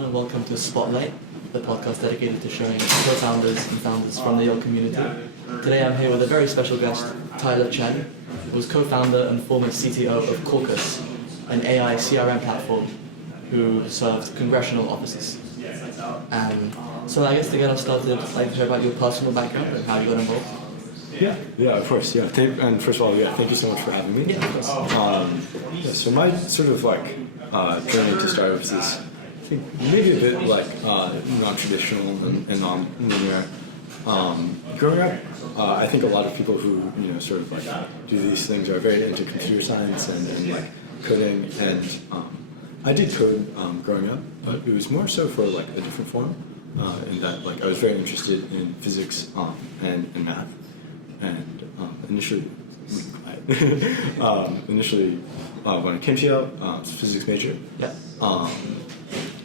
everyone, and welcome to Spotlight, the podcast dedicated to showing co-founders and founders from the Yale community. Today I'm here with a very special guest, Tyler Chen, who was co-founder and former CTO of Caucus, an AI CRM platform who served congressional offices. So I guess to get us started, I'd like to hear about your personal background and how you got involved. Yeah, of course, yeah. And first of all, thank you so much for having me. Yeah, of course. So my sort of journey to startups is, I think, maybe a bit non-traditional and non-linear. Growing up, I think a lot of people who do these things are very into computer science and coding. And I did code growing up, but it was more so for a different form. In that I was very interested in physics and math. And initially, when I came to Yale, I was a physics major. Yeah.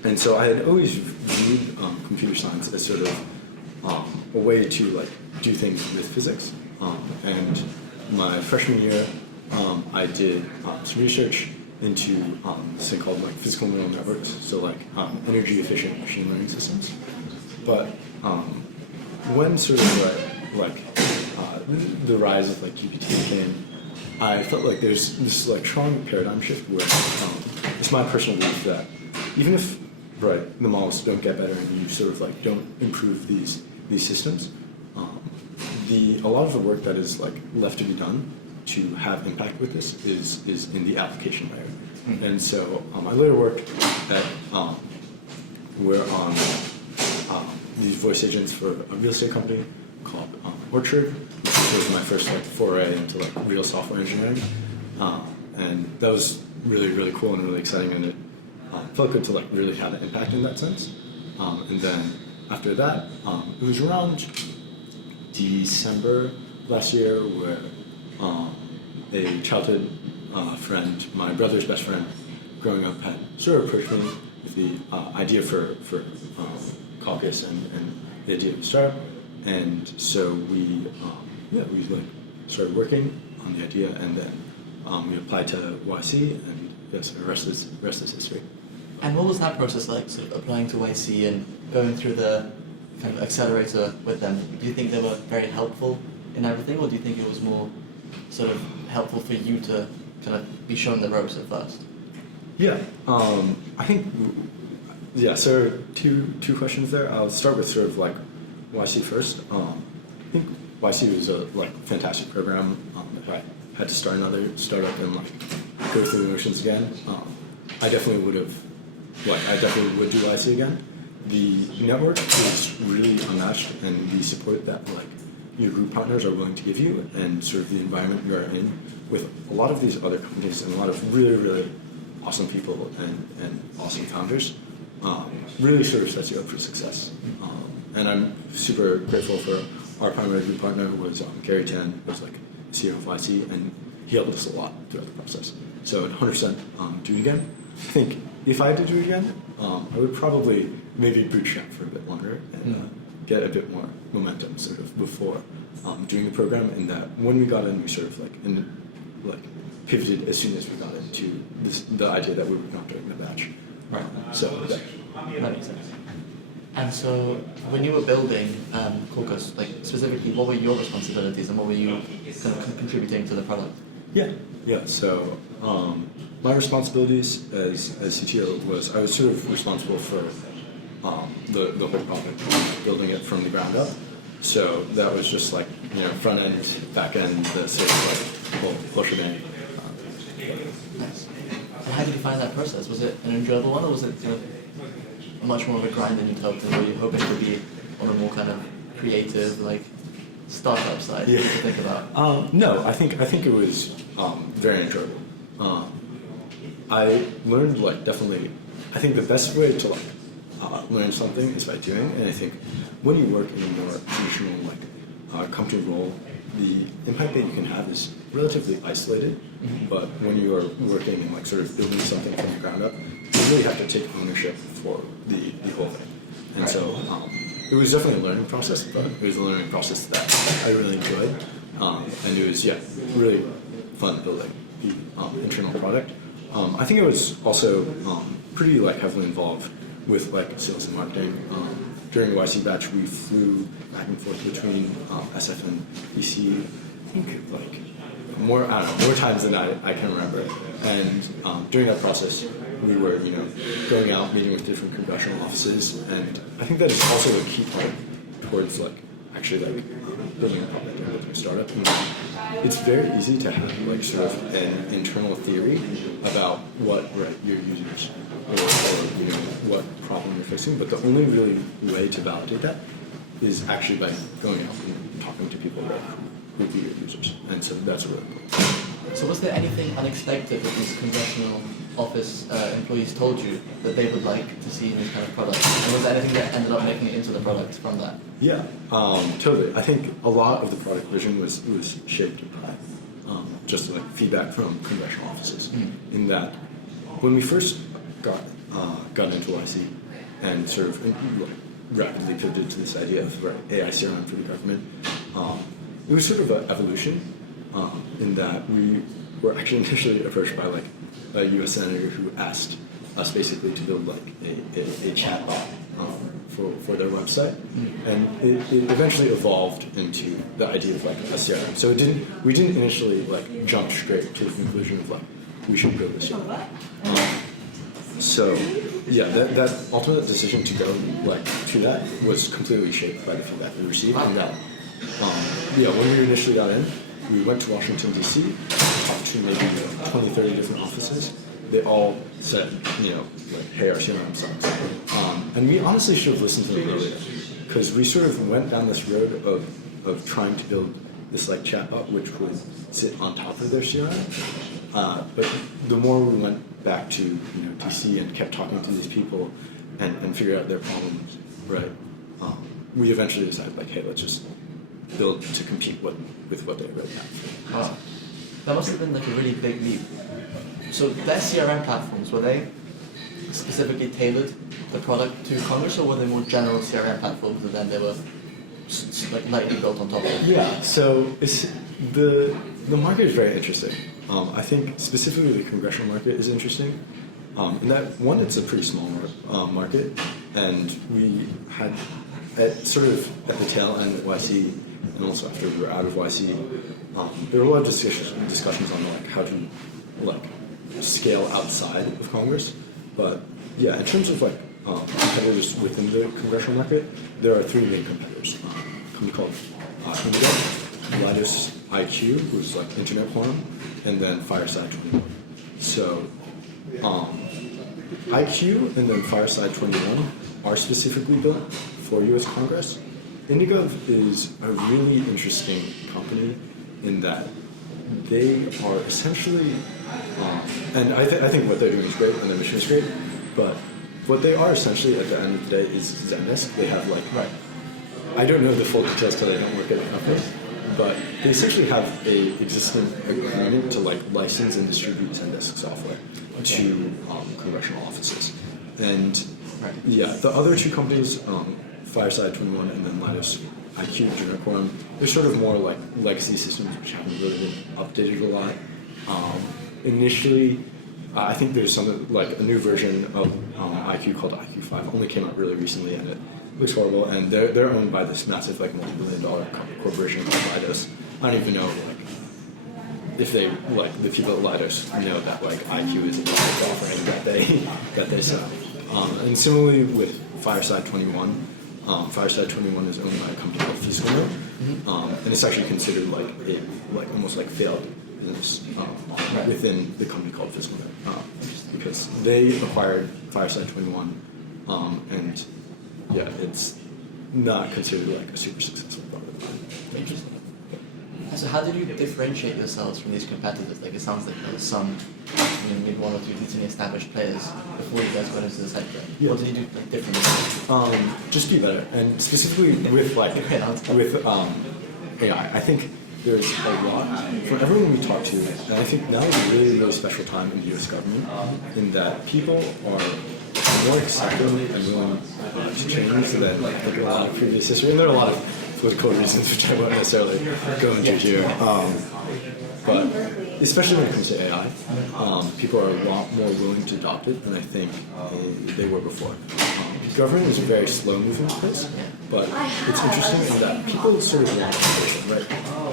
And so I had always viewed computer science as sort of a way to do things with physics. And my freshman year, I did some research into this thing called physical neural networks, so energy efficient machine learning systems. But when sort of the rise of GPT came, I felt like there's this strong paradigm shift where it's my personal belief that even if the models don't get better and you sort of don't improve these systems, a lot of the work that is left to be done to have impact with this is in the application layer. Mm-hmm. And so I later worked at we're on these voice agents for a real estate company called Orchard, which was my first foray into real software engineering, and that was really, really cool and really exciting, and it felt good to really have an impact in that sense. And then after that, it was around December last year where a childhood friend, my brother's best friend growing up, had sort of approached me with the idea for Caucus and the idea of a startup. And so we started working on the idea, and then we applied to YC, and yes, the rest is history. And what was that process like, sort of applying to YC and going through the kind of accelerator with them? Do you think they were very helpful in everything, or do you think it was more sort of helpful for you to kind of be shown the ropes at first? Yeah, I think, so two questions there. I'll start with sort of YC first. I think YC was a fantastic program. If I had to start another startup and go through the motions again, I definitely would have. I definitely would do YC again. The network is really unmatched, and the support that your group partners are willing to give you, and sort of the environment you're in with a lot of these other companies and a lot of really, really awesome people and awesome founders, really sort of sets you up for success. And I'm super grateful for our primary group partner was Gary Chen, who was CEO of YC, and he helped us a lot throughout the process. So I'd 100% do it again. I think if I did do it again, I would probably maybe bootstrap for a bit longer and get a bit more momentum sort of before doing the program, and that when we got in, we sort of pivoted as soon as we got into the idea that we were not doing the batch. Right. So that makes sense. And so when you were building Caucus, specifically, what were your responsibilities and what were you kind of contributing to the product? Yeah. So my responsibilities as CTO was I was sort of responsible for the whole product, building it from the ground up. So that was just front end, back end, the sort of whole shebang. Nice. And how did you find that process? Was it an enjoyable one, or was it kind of much more of a grind than you'd hoped, and were you hoping to be on a more kind of creative, startup side to think about? No, I think it was very enjoyable. I learned definitely. I think the best way to learn something is by doing, and I think when you work in a more traditional company role, the impact that you can have is relatively isolated. Mm-hmm. But when you are working and sort of building something from the ground up, you really have to take ownership for the whole thing. And right. So it was definitely a learning process, but it was a learning process that I really enjoyed. And it was, really fun building the internal product. I think it was also pretty heavily involved with like sales and marketing. During the YC batch, we flew back and forth between SF and DC. I think like more times than I can remember. And during that process, we were going out meeting with different congressional offices, and I think that is also a key part towards like actually like building a product and building a startup. And it's very easy to have like sort of an internal theory about what your users or what problem you're fixing, but the only really way to validate that is actually by going out and talking to people who would be your users, and so that's really cool. So was there anything unexpected that these congressional office employees told you that they would like to see in this kind of product? And was there anything that ended up making it into the product from that? Yeah, totally. I think a lot of the product vision was shaped by just like feedback from congressional offices. In that, when we first got into YC and sort of rapidly pivoted to this idea of AI CRM for the government, it was sort of an evolution in that we were actually initially approached by like a U.S. senator who asked us basically to build like a chatbot for their website, and it eventually evolved into the idea of like a CRM. So we didn't initially like jump straight to the conclusion of like we should build a CRM. So yeah, that ultimate decision to go like to that was completely shaped by the feedback we received, and that when we initially got in, we went to Washington D.C, talked to maybe 20, 30 different offices. They all said, like, hey, our CRM sucks. And we honestly should have listened to them earlier, because we sort of went down this road of trying to build this like chatbot which would sit on top of their CRM. But the more we went back to DC and kept talking to these people and figure out their problems, right? We eventually decided like, hey, let's just build to compete with what they already have. Wow. That must have been like a really big leap. So their CRM platforms, were they specifically tailored the product to Congress, or were they more general CRM platforms and then they were like lightly built on top of it? Yeah, so the market is very interesting. I think specifically the congressional market is interesting. In that one, it's a pretty small market, and we had at the tail end at YC, and also after we were out of YC, there were a lot of discussions on like how to like scale outside of Congress. But yeah, in terms of like competitors within the congressional market, there are three main competitors. A company called Indigo, Leidos IQ, who's like Internet Quantum, and then Fireside 21. So IQ and then Fireside 21 are specifically built for U.S. Congress. Indigo is a really interesting company in that they are essentially, and I think what they're doing is great and their mission is great, but what they are essentially at the end of the day is Zendesk. They have like, I don't know the full details because I don't work at the company, but they essentially have a existing agreement to like license and distribute Zendesk software to congressional offices. And yeah, the other two companies, Fireside 21 and then Leidos IQ and Giacomo, they're sort of more like legacy systems which haven't really been updated a lot. Initially, I think there's something like a new version of IQ called IQ5 only came out really recently, and it looks horrible. And they're owned by this massive like multi-billion-dollar corporation called Leidos. I don't even know like if they like the people at Leidos know that like IQ is a product offering that they sell. And similarly with Fireside 21. Fireside 21 is owned by a company called FiscalNote, and it's actually considered like a almost like failed business within the company called FiscalNote, because they acquired Fireside 21, and yeah, it's not considered like a super successful product. Interesting. So how did you differentiate yourselves from these competitors? Like it sounds like there was some, maybe one or two decently established players before you guys went into the sector. Yeah. What did you do like differently? Just be better, and specifically with like with AI. I think there's a lot for everyone we talk to, and I think now is a really, really special time in the U.S. government in that people are more accepting and willing to change than like a lot of previous history. And there are a lot of political reasons which I won't necessarily go into here. But especially when it comes to AI, people are a lot more willing to adopt it than I think they were before. government is a very slow-moving place, but it's interesting in that people sort of want automation, right?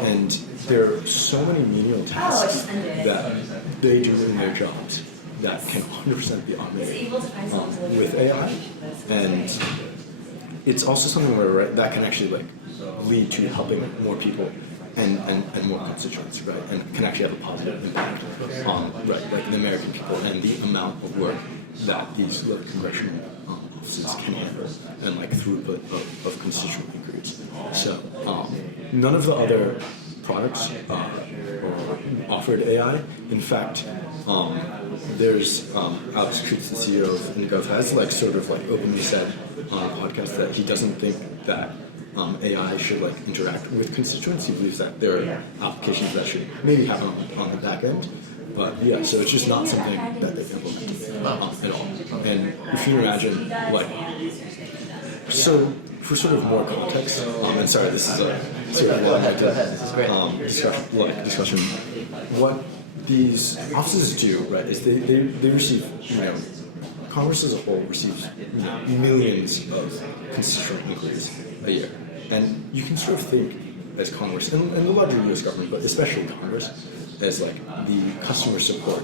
And there are so many menial tasks that they do in their jobs that can 100% be automated with AI, and it's also something where that can actually like lead to helping more people and more constituents, right? And can actually have a positive impact on like the American people and the amount of work that these like congressional offices can handle and like throughput of constituent inquiries. So none of the other products offered AI. In fact, there's Alex Kutz, the CEO of GovTech, has like sort of like openly said on a podcast that he doesn't think that AI should like interact with constituents. He believes that there are applications that should maybe happen on the back end. But yeah, so it's just not something that they've implemented at all. And if you imagine, like, so for sort of more context, and sorry, this is a sort of discussion. What these offices do, right, is they receive, Congress as a whole receives millions of constituent inquiries a year. And you can sort of think as Congress, and the larger U.S. government, but especially Congress, as like the customer support,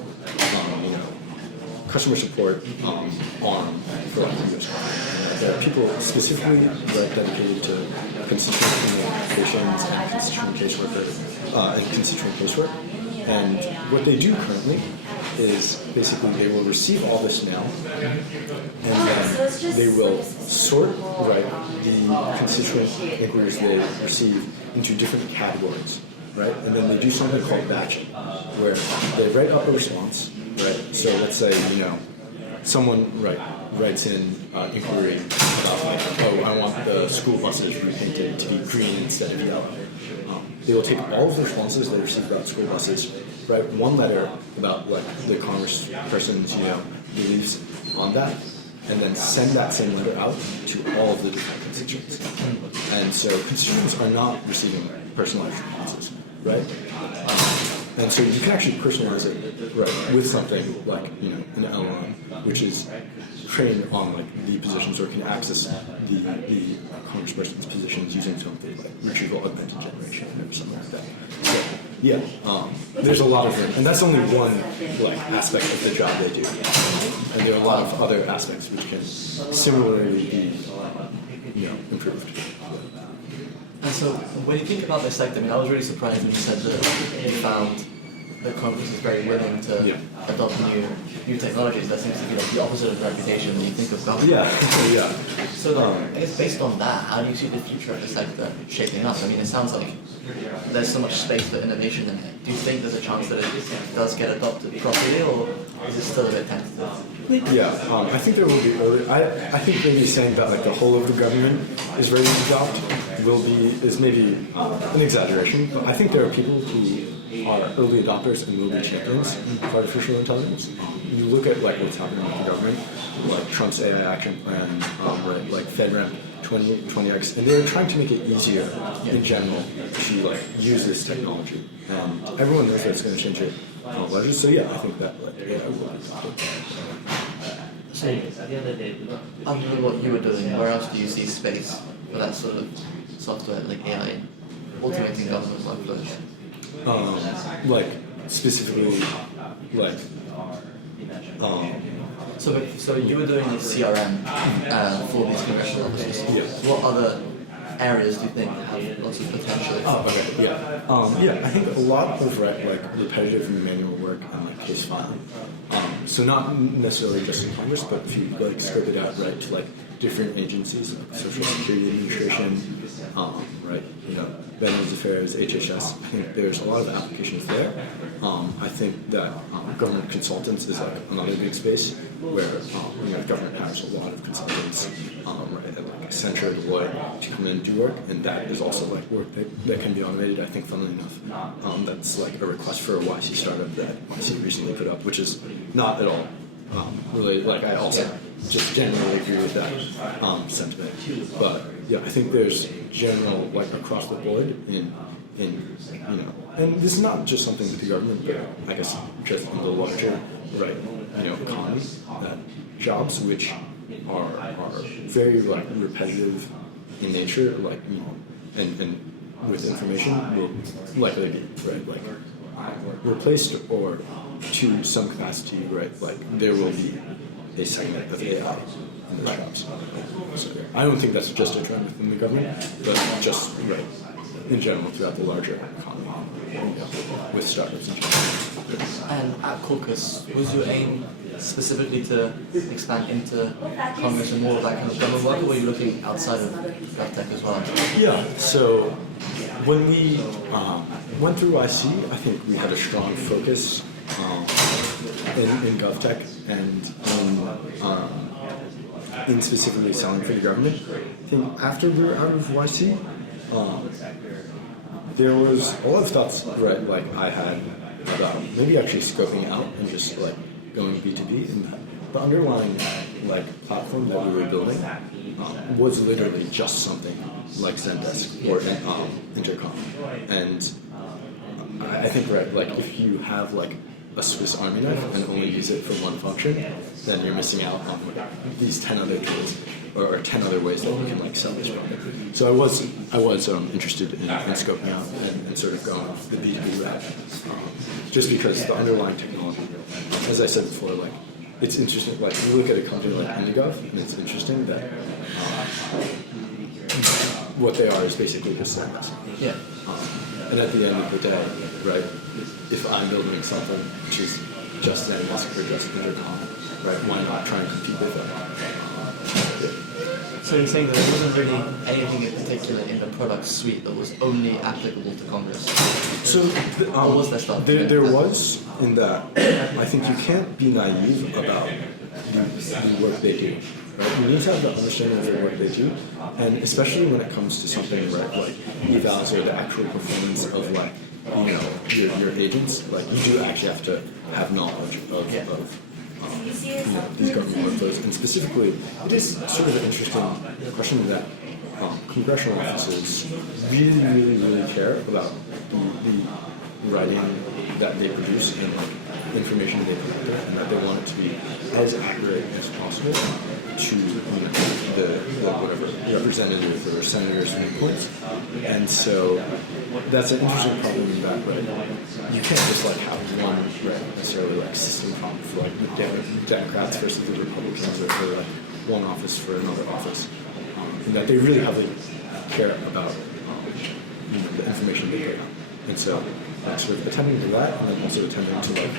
arm for like the U.S. government. There are people specifically dedicated to constituent communications and constituent casework. And what they do currently is basically they will receive all this now, and then they will sort the constituent inquiries they receive into different categories, right? And then they do something called batching, where they write up a response, right? So let's say someone writes in inquiry about like, I want the school buses repainted to be green instead of yellow. They will take all of the responses they receive about school buses, write one letter about like the congressperson's beliefs on that, and then send that same letter out to all of the different constituents. And so constituents are not receiving personalized responses, right? And so you can actually personalize it with something like an LLM, which is trained on like the positions or can access the congressperson's positions using something like retrieval augmented generation or something like that. So yeah, there's a lot of them, and that's only one like aspect of the job they do. And there are a lot of other aspects which can similarly be improved. And so when you think about this sector, I was really surprised when you said that you found that Congress is very willing to adopt new technologies. That seems to be like the opposite of the reputation that you think of government. Yeah. So I guess based on that, how do you see the future of the sector shaping up? It sounds like there's so much space for innovation in it. Do you think there's a chance that it does get adopted properly, or is it still a bit tentative? Yeah, I think there will be early. I think maybe saying that like the whole of the government is ready to adopt is maybe an exaggeration. But I think there are people who are early adopters and will be champions of artificial intelligence. You look at like what's happening with the government, like Trump's AI action plan, like FedRAMP 20X, and they're trying to make it easier in general to like use this technology. And everyone knows that it's going to change it budget. So yeah, I think that like AI will be. So other than what you were doing, where else do you see space for that sort of software like AI automating government workflows? Like specifically, like. So you were doing CRM for these congressional offices. Yes. What other areas do you think have lots of potential? Oh, okay, yeah. I think a lot of like repetitive and manual work and like case filing. So not necessarily just in Congress, but if you like scope it out to like different agencies, like Social Security Administration, Veterans Affairs, HHS. I think there's a lot of applications there. I think that government consultants is like another big space where government hires a lot of consultants, like Accenture, Deloitte to come in and do work, and that is also like work that can be automated. I think, funnily enough, that's like a request for a YC startup that YC recently put up, which is not at all really like I also just generally agree with that sentiment. But yeah, I think there's general like across the board in and this is not just something with the government, but I guess just in the larger economy, jobs which are very like repetitive in nature, like and with information will likely be right like replaced or to some capacity, right? Like there will be a segment of AI in the jobs. So I don't think that's just a trend within the government, but just right in general throughout the larger economy, with startups in general. And at Caucus, was your aim specifically to expand into Congress and more of that kind of government work, or were you looking outside of GovTech as well? Yeah, so when we went through YC, I think we had a strong focus in GovTech and in specifically selling for the government. I think after we were out of YC, there was a lot of thoughts, right, like I had about maybe actually scoping out and just like going B2B, and the underlying like platform that we were building was literally just something like Zendesk or Intercom. And I think, right, like if you have like a Swiss Army knife and only use it for one function, then you're missing out on these 10 other tools or 10 other ways that you can like sell this product. So I was interested in scoping out and sort of going the B2B route, just because the underlying technology, as I said before, like it's interesting. Like you look at a company like IndyGov, and it's interesting that what they are is basically just science. Yeah. And at the end of the day, right, if I'm building something which is just Zendesk or just Intercom, right, why not try and compete with them? So you're saying that there wasn't really anything in particular in the product suite that was only applicable to Congress? So Or was there stuff? there was in that I think you can't be naive about the work they do. Right? You need to have the understanding of the work they do, and especially when it comes to something right, like evals or the actual performance of like your agents. Like you do actually have to have knowledge of these government workflows, and specifically, it is sort of an interesting question that congressional offices really care about the writing that they produce and like information they put out there, and that they want it to be as accurate as possible to the whatever representative or senator's viewpoints. And so that's an interesting problem in that, right? You can't just like have one necessarily like system problem for like the Democrats versus the Republicans, or for like one office for another office, and that they really heavily care about the information they put out. And so sort of attending to that, and then also attending to like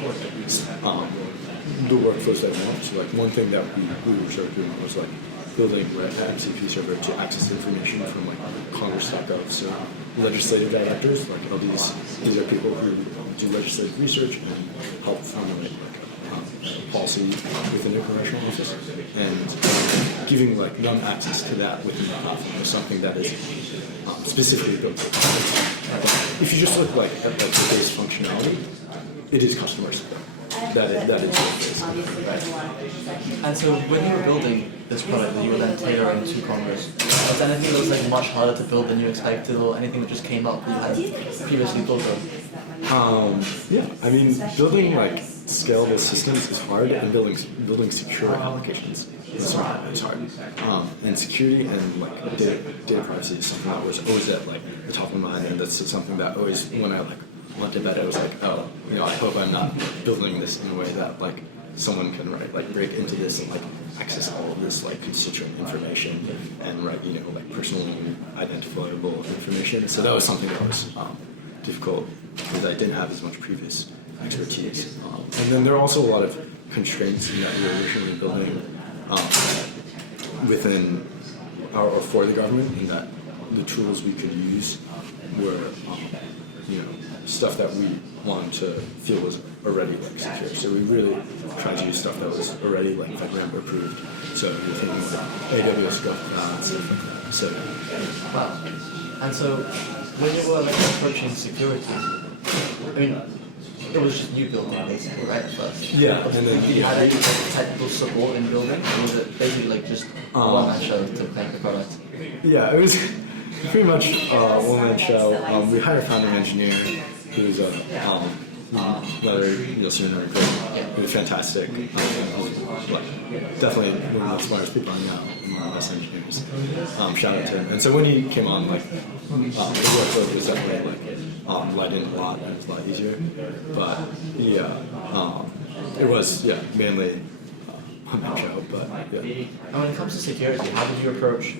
the workflows that we want. So like one thing that we were sort of doing was like building an MCP server to access information from like Congress.gov. So legislative directors, like these are people who do legislative research and help formulate like policy within the congressional office, and giving like them access to that within the platform is something that is specifically built for Congress. If you just look like at the base functionality, it is customers. That is the base. And so when you were building this product that you were then tailoring to Congress, was there anything that was like much harder to build than you expected, or anything that just came up that you had previously thought of? Yeah, I mean, building like scalable systems is hard, and building secure applications is hard. And security and like data privacy is something that was always at like the top of mind, and that's something that always, when I like went to bed, I was like, oh, I hope I'm not building this in a way that like someone can like break into this and like access all of this like constituent information and like personally identifiable information. So that was something that was difficult because I didn't have as much previous expertise. And then there are also a lot of constraints that we were originally building within or for the government, in that the tools we could use were stuff that we wanted to feel was already like secure. So we really tried to use stuff that was already like FedRAMP approved. So we're thinking like AWS govtech, so Wow. And so when you were like approaching security, I mean, it was just you building basically, right, at first? Yeah. And then you had any like, technical support in building, or was it basically like just one-man show to make the product? Yeah, it was pretty much a one-man show. We hired a founding engineer who's whether you'll see him in recording. He was fantastic. Definitely one of the smartest people I know, one of the best engineers. Shout out to him. And so when he came on, like, the workload was definitely like lightened a lot, and it was a lot easier. But it was mainly on that show. But yeah. And when it comes to security, how did you approach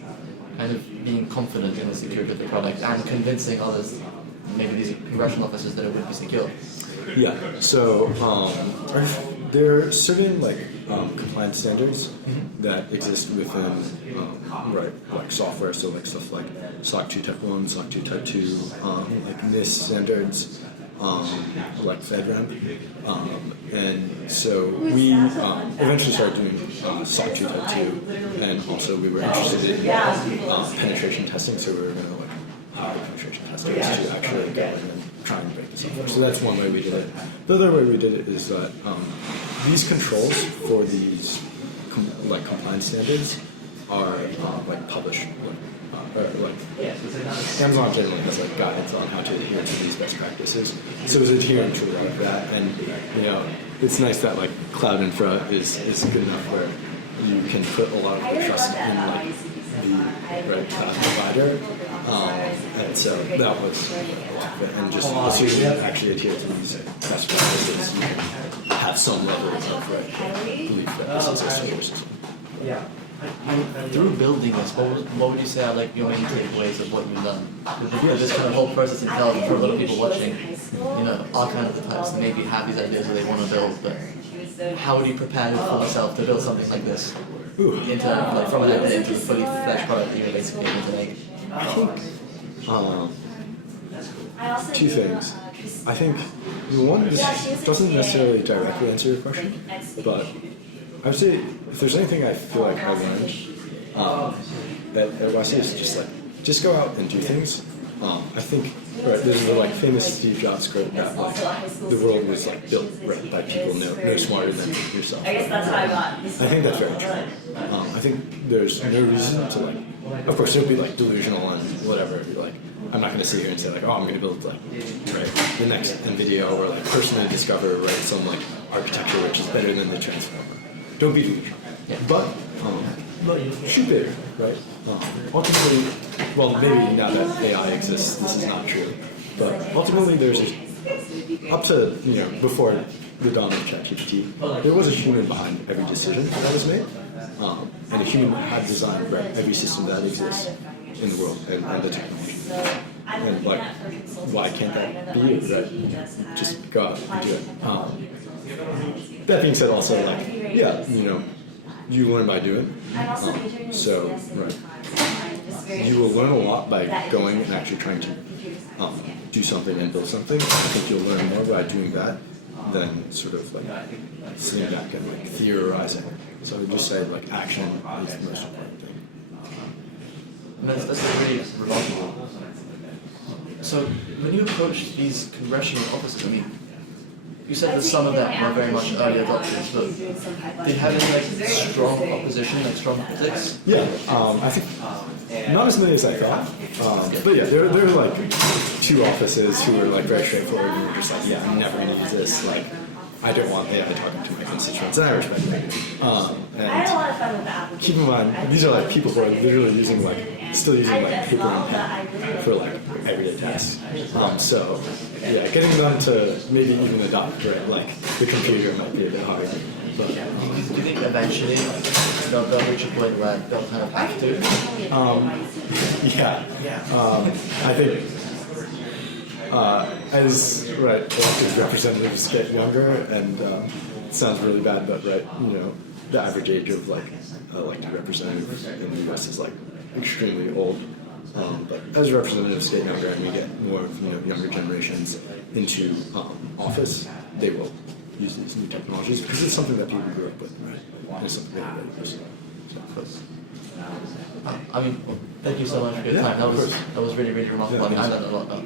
kind of being confident in the security of the product and convincing others, maybe these congressional officers, that it would be secure? Yeah. So there are certain like compliance standards that exist within like software. So like stuff like SOC 2 Type 1, SOC 2 Type 2, like NIST standards, like FedRAMP. And so we eventually started doing SOC 2 Type 2, and also we were interested in penetration testing. So we were going to like hire penetration testers to actually go in and try and break the software. So that's one way we did it. The other way we did it is that these controls for these like compliance standards are like published. Amazon generally has like guides on how to adhere to these best practices. So it was adhering to a lot of that, and it's nice that like Cloud Infra is good enough where you can put a lot of the trust in like the cloud provider. And so that was and just so you actually adhere to these best practices, you can have some level of belief that this is a secure system. Yeah. Through building this, what would you say are like your main takeaways of what you've done? Because this kind of whole process entails, for a lot of people watching, are kind of the types that maybe have these ideas that they want to build, but how would you prepare yourself to build something like this? Into like from an idea into a fully fledged product that you're basically able to make? I think two things. I think one doesn't necessarily directly answer your question, but I would say if there's anything I feel like I learned at YC is just go out and do things. I think there's the like famous Steve Jobs quote that like the world was like built by people no smarter than yourself. I think that's very true. I think there's no reason to like. Of course, it would be like delusional and whatever. It'd be like I'm not going to sit here and say like, oh, I'm going to build like the next NVIDIA or like personally discover some like architecture which is better than the transformer. Don't be delusional. But shoot bigger, right? Ultimately, well, maybe now that AI exists, this is not true. But ultimately, there's up to before the dawn of ChatGPT, there was a human behind every decision that was made, and a human had designed every system that exists in the world and the technology. And like, why can't that be you, right? Just go out and do it. That being said, also like, you learn by doing. You will learn a lot by going and actually trying to do something and build something. I think you'll learn more by doing that than sort of like sitting back and like theorizing. So I would just say like action is the most important thing. That's really remarkable. So when you approached these congressional offices, I mean, you said that some of them were very much early adopters, but did you have any like strong opposition, like strong critics? Yeah, I think not as many as I thought, but yeah, there were like two offices who were like very straightforward and were just like, yeah, I'm never gonna use this. Like, I don't want AI talking to my constituents, and I respect that. And keep in mind, these are like people who are literally still using like paper and pen for like everyday tasks. So yeah, getting them to maybe even adopt like the computer might be a bit hard. But, do you think eventually they'll reach a point where they'll kind of have to? I think as elected representatives get younger, and it sounds really bad, but the average age of like elected representative in the U.S. is like extremely old. But as representatives get younger and we get more younger generations into office, they will use these new technologies because it's something that people grew up with, right? And it's something that everybody uses. I mean, thank you so much for your time. That was really, really remarkable. I learned a lot about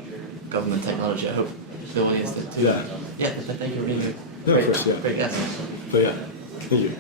government technology. I hope the audience did too. Yeah. Thank you for being here. Yeah, of course, Great guest. But yeah, thank you.